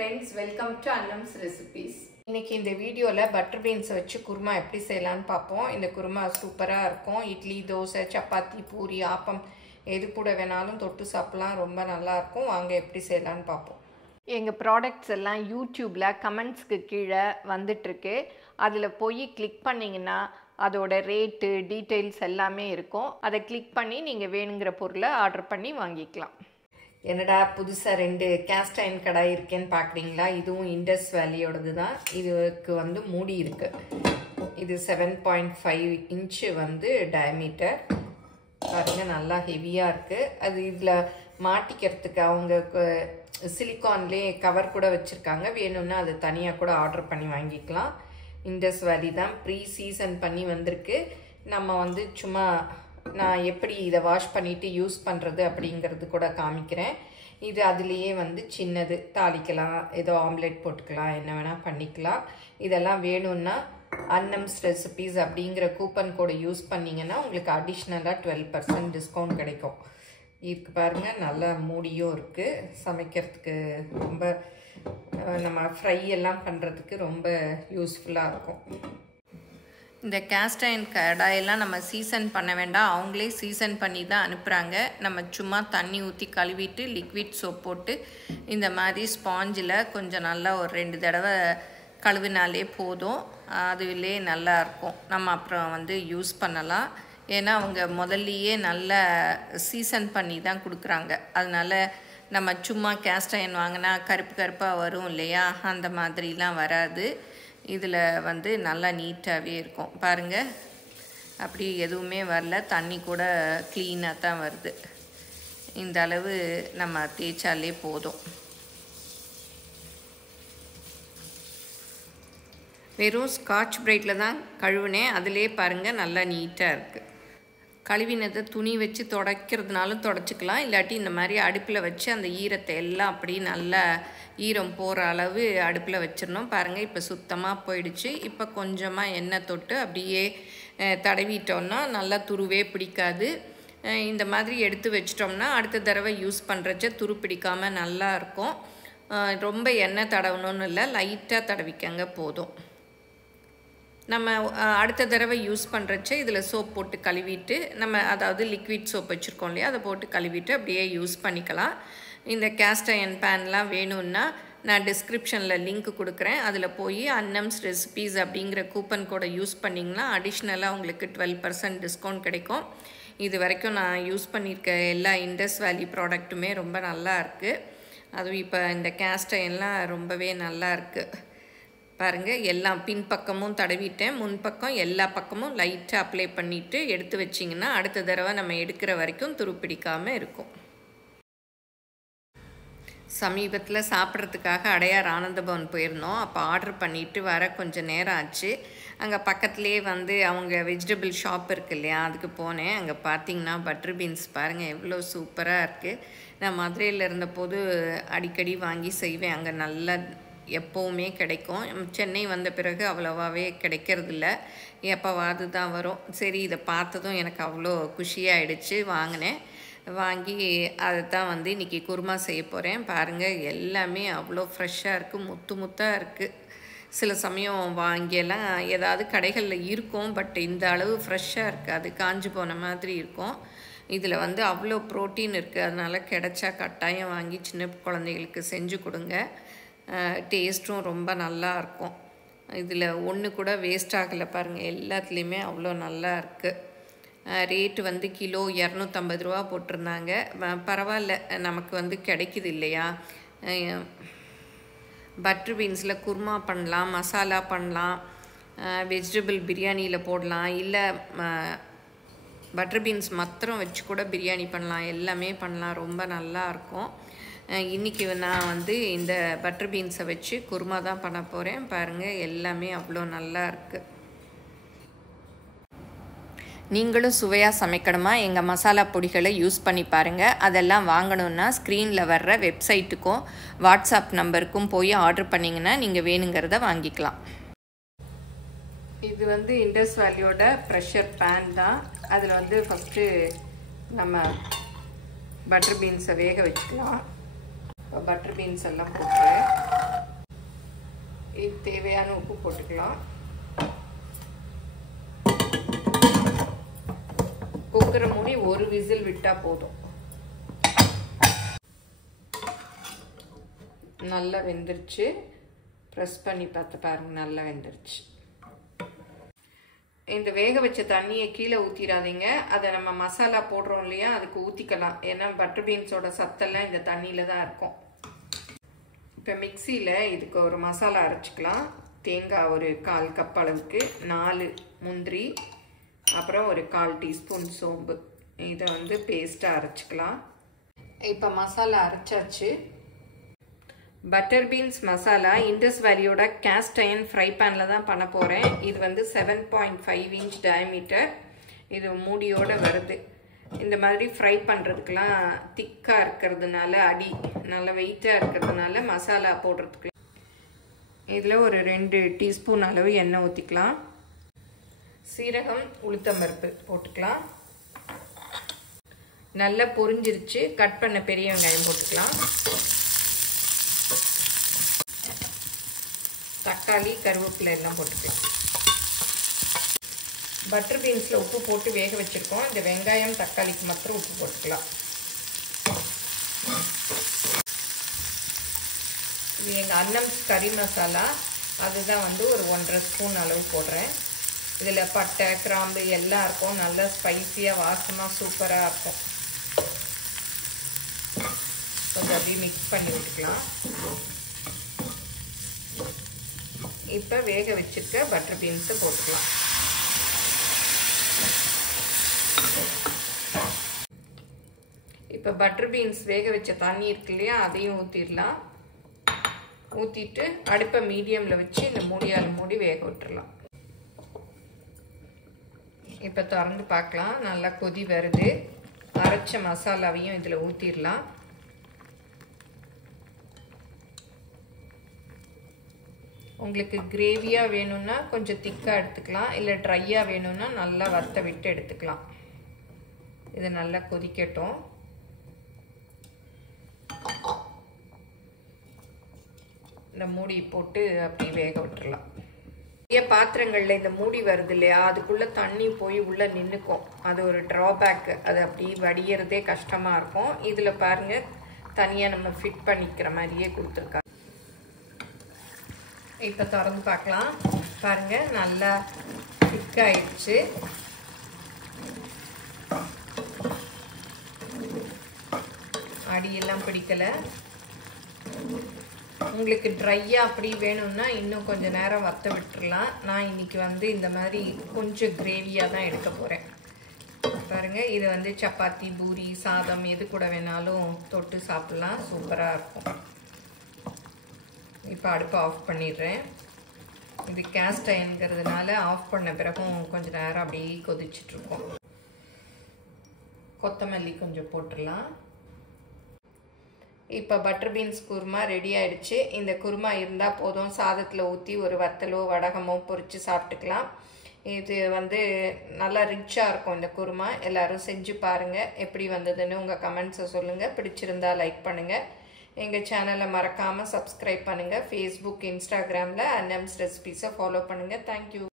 friends, welcome to Annam's Recipes. இன்னைக்கு இந்த வீடியோல பட்டர் பீன்ஸ் வச்சு குருமா எப்படி செய்யலாம்னு பாப்போம். இந்த குருமா சூப்பரா இருக்கும். இட்லி, தோசை, சப்பாத்தி, பூரி, ஆப்பம் எது கூட வேணாலும் தொட்டு சாப்பிடலாம். ரொம்ப நல்லா இருக்கும். வாங்க எப்படி செய்யலாம்னு பாப்போம். எங்க ப்ராடக்ட்ஸ் எல்லாம் YouTubeல கமெண்ட்ஸ்க்கு கீழே வந்துட்டு இருக்கு. அதுல போய் கிளிக் பண்ணீங்கன்னா அதோட ரேட் டீடைல்ஸ் எல்லாமே இருக்கும். அதை கிளிக் பண்ணி நீங்க வேணுங்கிற பொருளை ஆர்டர் பண்ணி வாங்கிக்கலாம். என்னடா புதுசாக 2 கேஸ்ட் அயன் கடாய் இருக்கேன்னு பார்க்குறீங்களா? இதுவும் இண்டஸ் வேலியோடது தான். இதுக்கு வந்து மூடி இருக்கு. இது 7.5 இன்ச்சு வந்து டயமீட்டர். பாருங்க, நல்லா ஹெவியாக இருக்குது. அது இதில் மாட்டிக்கிறதுக்கு அவங்க சிலிக்கான்லேயே கவர் கூட வச்சுருக்காங்க. வேணும்னா அது தனியாக கூட ஆர்டர் பண்ணி வாங்கிக்கலாம். இண்டஸ் வேலி தான் ப்ரீ சீசன் பண்ணி வந்திருக்கு. நம்ம வந்து சும்மா நான் எப்படி இதை வாஷ் பண்ணிவிட்டு யூஸ் பண்ணுறது அப்படிங்கிறது கூட காமிக்கிறேன். இது அதுலேயே வந்து சின்னது தாளிக்கலாம், ஏதோ ஆம்லெட் போட்டுக்கலாம், என்ன வேணால் பண்ணிக்கலாம். இதெல்லாம் வேணும்னா அன்னம்ஸ் ரெசிபீஸ் அப்படிங்கிற கூப்பன் கோடை யூஸ் பண்ணிங்கன்னா உங்களுக்கு அடிஷ்னலாக 12% டிஸ்கவுண்ட் கிடைக்கும். இதுக்கு பாருங்கள், நல்லா மூடியும் இருக்குது. சமைக்கிறதுக்கு ரொம்ப நம்ம ஃப்ரை எல்லாம் பண்ணுறதுக்கு ரொம்ப யூஸ்ஃபுல்லாக இருக்கும். இந்த கேஸ்ட் அயன் கடாயெல்லாம் நம்ம சீசன் பண்ண வேண்டாம். அவங்களே சீசன் பண்ணி தான் அனுப்புகிறாங்க. நம்ம சும்மா தண்ணி ஊற்றி கழுவிட்டு லிக்விட் சோப் போட்டு இந்த மாதிரி ஸ்பாஞ்சில் கொஞ்சம் நல்லா ஒரு 2 தடவை கழுவினாலே போதும். அதுவிலே நல்லாயிருக்கும். நம்ம அப்புறம் வந்து யூஸ் பண்ணலாம். ஏன்னா அவங்க முதல்லையே நல்லா சீசன் பண்ணி தான் கொடுக்குறாங்க. அதனால் நம்ம சும்மா கேஸ்ட் அயன் வாங்கினா கருப்பு கருப்பாக வரும் இல்லையா? அந்த மாதிரிலாம் வராது. இதில் வந்து நல்லா நீட்டாகவே இருக்கும். பாருங்கள், அப்படி எதுவுமே வரல. தண்ணி கூட க்ளீனாக தான் வருது. இந்த அளவு நம்ம தேய்ச்சாலே போதும். வெறும் ஸ்காட்ச் பிரைட்டில் தான் கழுவினேன். அதிலே பாருங்கள், நல்லா நீட்டாக இருக்குது. கழுவினதை துணி வச்சு துடைக்கிறதுனாலும் துடைச்சிக்கலாம். இல்லாட்டி இந்த மாதிரி அடுப்பில் வச்சு அந்த ஈரத்தை எல்லாம் அப்படி நல்லா ஈரம் போகிற அளவு அடுப்பில் வச்சிடணும். பாருங்கள், இப்போ சுத்தமாக போயிடுச்சு. இப்போ கொஞ்சமாக எண்ணெய் தொட்டு அப்படியே தடவிட்டோம்னா நல்லா துருவே பிடிக்காது. இந்த மாதிரி எடுத்து வச்சிட்டோம்னா அடுத்த தடவை யூஸ் பண்ணுறச்ச துரு பிடிக்காமல் நல்லா இருக்கும். ரொம்ப எண்ணெய் தடவணும்னு இல்லை, லைட்டாக தடவிக்கங்க போதும். நம்ம அடுத்த தடவை யூஸ் பண்ணுறச்ச இதில் சோப் போட்டு கழுவிட்டு, நம்ம அதாவது லிக்விட் சோப் வச்சுருக்கோம் இல்லையா, அதை போட்டு கழுவிட்டு அப்படியே யூஸ் பண்ணிக்கலாம். இந்த கேஸ்ட் அயன் பேன்லாம் வேணும்னா நான் டிஸ்கிரிப்ஷனில் லிங்க் கொடுக்குறேன். அதில் போய் அன்னம்ஸ் ரெசிபீஸ் அப்படிங்கிற கூப்பன் கோடை யூஸ் பண்ணிங்கன்னா அடிஷ்னலாக உங்களுக்கு 12% டிஸ்கவுண்ட் கிடைக்கும். இது வரைக்கும் நான் யூஸ் பண்ணியிருக்க எல்லா இண்டஸ் வேலி ப்ராடக்ட்டுமே ரொம்ப நல்லா இருக்குது. அதுவும் இப்போ இந்த கேஸ்ட் அயன்லாம் ரொம்பவே நல்லா இருக்குது. பாருங்கள், எல்லாம் பின்பக்கமும் தடவிட்டேன். முன்பக்கம் எல்லா பக்கமும் லைட்டாக அப்ளை பண்ணிவிட்டு எடுத்து வச்சிங்கன்னா அடுத்த தடவை நம்ம எடுக்கிற வரைக்கும் துருப்பிடிக்காமல் இருக்கும். சமீபத்தில் சாப்பிட்றதுக்காக அடையார் ஆனந்தபவன் போயிருந்தோம். அப்போ ஆர்டர் பண்ணிவிட்டு வர கொஞ்சம் நேரம் ஆச்சு. அங்கே பக்கத்துலேயே வந்து அவங்க வெஜிடபிள் ஷாப் இருக்குது இல்லையா, அதுக்கு போனேன். அங்கே பார்த்திங்கன்னா பட்டர் பீன்ஸ் பாருங்கள் எவ்வளோ சூப்பராக இருக்குது. நான் மதுரையில் இருந்தபோது அடிக்கடி வாங்கி செய்வேன். அங்கே நல்லா எப்போவுமே கிடைக்கும். சென்னை வந்த பிறகு அவ்வளோவாவே கிடைக்கிறதில்ல, எப்போவாது தான் வரும். சரி, இதை பார்த்ததும் எனக்கு அவ்வளோ குஷியாகிடுச்சு. வாங்கி அதை தான் வந்து இன்றைக்கி குருமா செய்ய போகிறேன். பாருங்கள், எல்லாமே அவ்வளோ ஃப்ரெஷ்ஷாக இருக்குது, முத்து முத்தாக இருக்குது. சில சமயம் வாங்கியெல்லாம் ஏதாவது கடைகளில் இருக்கும், பட் இந்த அளவு ஃப்ரெஷ்ஷாக இருக்காது, காஞ்சி போன மாதிரி இருக்கும். இதில் வந்து அவ்வளோ ப்ரோட்டீன் இருக்குது. அதனால் கிடைச்சா கட்டாயம் வாங்கி சின்ன குழந்தைகளுக்கு செஞ்சு கொடுங்க. டேஸ்ட்டும் ரொம்ப நல்லா இருக்கும். இதில் ஒன்று கூட வேஸ்ட் ஆகலை பாருங்கள், எல்லாத்துலேயுமே அவ்வளோ நல்லா இருக்குது. ரேட்டு வந்து கிலோ 250 ரூபா போட்டிருந்தாங்க. பரவாயில்ல, நமக்கு வந்து கிடைக்குது இல்லையா. பட்டர் பீன்ஸில் குருமா பண்ணலாம், மசாலா பண்ணலாம், வெஜிடபிள் பிரியாணியில் போடலாம், இல்லை பட்டர் பீன்ஸ் மாத்திரம் வச்சு கூட பிரியாணி பண்ணலாம், எல்லாமே பண்ணலாம். ரொம்ப நல்லாயிருக்கும். இன்றைக்கி நான் வந்து இந்த பட்டர் பீன்ஸை வச்சு குருமா தான் பண்ண போகிறேன். பாருங்கள், எல்லாமே அவ்வளோ நல்லா இருக்குது. நீங்களும் சுவையாக சமைக்கணுமா? எங்கள் மசாலா பொடிகளை யூஸ் பண்ணி பாருங்கள். அதெல்லாம் வாங்கணுன்னா ஸ்க்ரீனில் வர்ற வெப்சைட்டுக்கும் வாட்ஸ்அப் நம்பருக்கும் போய் ஆர்டர் பண்ணிங்கன்னா நீங்கள் வேணுங்கிறத வாங்கிக்கலாம். இது வந்து இண்டஸ் வேலியோட ப்ரெஷர் பேன் தான். அதில் வந்து ஃபஸ்ட்டு நம்ம பட்டர் பீன்ஸை வேக வச்சுக்கலாம். பட்டர் பீன்ஸ் எல்லாம் போட்டு இது தேவையான உப்பு போட்டுக்கலாம். குக்கரை மூடி ஒரு விசில் விட்டா போதும். நல்லா வெந்துருச்சு. ப்ரெஸ் பண்ணி பார்த்து பாருங்க, நல்லா வெந்துருச்சு. இந்த வேக வச்ச தண்ணியை கீழே ஊற்றிடாதீங்க. அதை நம்ம மசாலா போடுறோம் இல்லையா, அதுக்கு ஊற்றிக்கலாம். ஏன்னா பட்டர் பீன்ஸோட சத்தெல்லாம் இந்த தண்ணியில் தான் இருக்கும். இப்போ மிக்சியில் இதுக்கு ஒரு மசாலா அரைச்சிக்கலாம். தேங்காய் ஒரு 1/4 கப் அளவுக்கு, 4 முந்திரி, அப்புறம் ஒரு 1/4 டீஸ்பூன் சோம்பு, இதை வந்து பேஸ்ட்டாக அரைச்சிக்கலாம். இப்போ மசாலா அரைச்சாச்சு. பட்டர் பீன்ஸ் மசாலா இண்டஸ் வேலியோட கேஸ்ட் அயர்ன் ஃப்ரை பேனில் தான் பண்ண போகிறேன். இது வந்து 7.5 இன்ச் டயமீட்டர். இது மூடியோடு வருது. இந்த மாதிரி ஃப்ரை பண்ணுறதுக்கெலாம் திக்காக இருக்கிறதுனால, அடி நல்லா வெயிட்டாக இருக்கிறதுனால மசாலா போடுறதுக்கு இதில் ஒரு 2 டீஸ்பூன் அளவு எண்ணெய் ஊற்றிக்கலாம். சீரகம், உளுத்தம்பருப்பு போட்டுக்கலாம். நல்லா பொரிஞ்சிருச்சு. கட் பண்ண பெரிய வெங்காயம் போட்டுக்கலாம். தக்காளி, கருவேப்பிலை எல்லாம் போட்டுக்கலாம். பட்டர் பீன்ஸில் உப்பு போட்டு வேக வச்சுருக்கோம். இந்த வெங்காயம் தக்காளிக்கு மாத்திரம் உப்பு போட்டுக்கலாம். இது எங்கள் அன்னம் கறி மசாலா, அதுதான் வந்து ஒரு 1.5 ஸ்பூன் அளவு போடுறேன். இதில் பட்டை, கிராம்பு எல்லாம் இருக்கும். நல்லா ஸ்பைஸியாக வாசமாக சூப்பராக இருக்கும். கொஞ்சம் அப்படியே மிக்ஸ் பண்ணி விட்டுக்கலாம். இப்போ வேக வச்சுருக்க பட்டர் பீன்ஸை போட்டுக்கலாம். இப்போ பட்டர் பீன்ஸ் வேக வச்ச தண்ணி இருக்கு இல்லையா, அதையும் ஊற்றிடலாம். ஊற்றிட்டு அடுப்பை மீடியமில் வச்சு இந்த மூடியால் மூடி வேக விட்டுடலாம். இப்போ திறந்து பார்க்கலாம். நல்லா கொதி வருது. அரைச்ச மசாலாவையும் இதில் ஊற்றிடலாம். உங்களுக்கு கிரேவியாக வேணும்னா கொஞ்சம் திக்காக எடுத்துக்கலாம். இல்லை ட்ரையாக வேணும்னா நல்லா வத்த விட்டு எடுத்துக்கலாம். இது நல்லா கொதிக்கட்டும். இந்த மூடி போட்டு அப்படி வேக விட்டுறலாம். நிறைய பாத்திரங்களில் இந்த மூடி வருது இல்லையா, அதுக்குள்ளே தண்ணி போய் உள்ளே நின்றுக்கும். அது ஒரு ட்ராபேக்கு. அது அப்படி வடிகிறதே கஷ்டமாக இருக்கும். இதில் பாருங்கள், தனியாக நம்ம ஃபிட் பண்ணிக்கிற மாதிரியே கொடுத்துருக்காங்க. இப்போ திறந்து பார்க்கலாம். பாருங்கள், நல்லா திக்காயிடுச்சு. அடியெல்லாம் பிடிக்கலை. உங்களுக்கு ட்ரையாக அப்படி வேணும்னா இன்னும் கொஞ்சம் நேரம் வத்த விட்டுறலாம். நான் இன்றைக்கி வந்து இந்த மாதிரி கொஞ்சம் கிரேவியாக தான் எடுக்க போகிறேன். பாருங்கள், இது வந்து சப்பாத்தி, பூரி, சாதம் எது கூட வேணாலும் தொட்டு சாப்பிட்லாம். சூப்பராக இருக்கும். இப்போ அடுப்பை ஆஃப் பண்ணிடுறேன். இது கேஸ்ட் அயர்ன்கிறதுனால ஆஃப் பண்ண பிறகும் கொஞ்சம் நேரம் அப்படியே கொதிச்சிட்ருக்கோம். கொத்தமல்லி கொஞ்சம் போட்டுடலாம். இப்போ பட்டர் பீன்ஸ் குருமா ரெடி ஆகிடுச்சு. இந்த குருமா இருந்தால் போதும். சாதத்தில் ஊற்றி ஒரு வத்தலோ வடகமோ பொரித்து சாப்பிட்டுக்கலாம். இது வந்து நல்லா ரிச்சாக இருக்கும் இந்த குருமா. எல்லோரும் செஞ்சு பாருங்கள். எப்படி வந்ததுன்னு உங்கள் கமெண்ட்ஸை சொல்லுங்கள். பிடிச்சிருந்தா லைக் பண்ணுங்கள். எங்கள் சேனலை மறக்காமல் சப்ஸ்கிரைப் பண்ணுங்கள். ஃபேஸ்புக், இன்ஸ்டாகிராமில் அன்னம்ஸ் ரெசிபீஸை ஃபாலோ பண்ணுங்கள். தேங்க்யூ.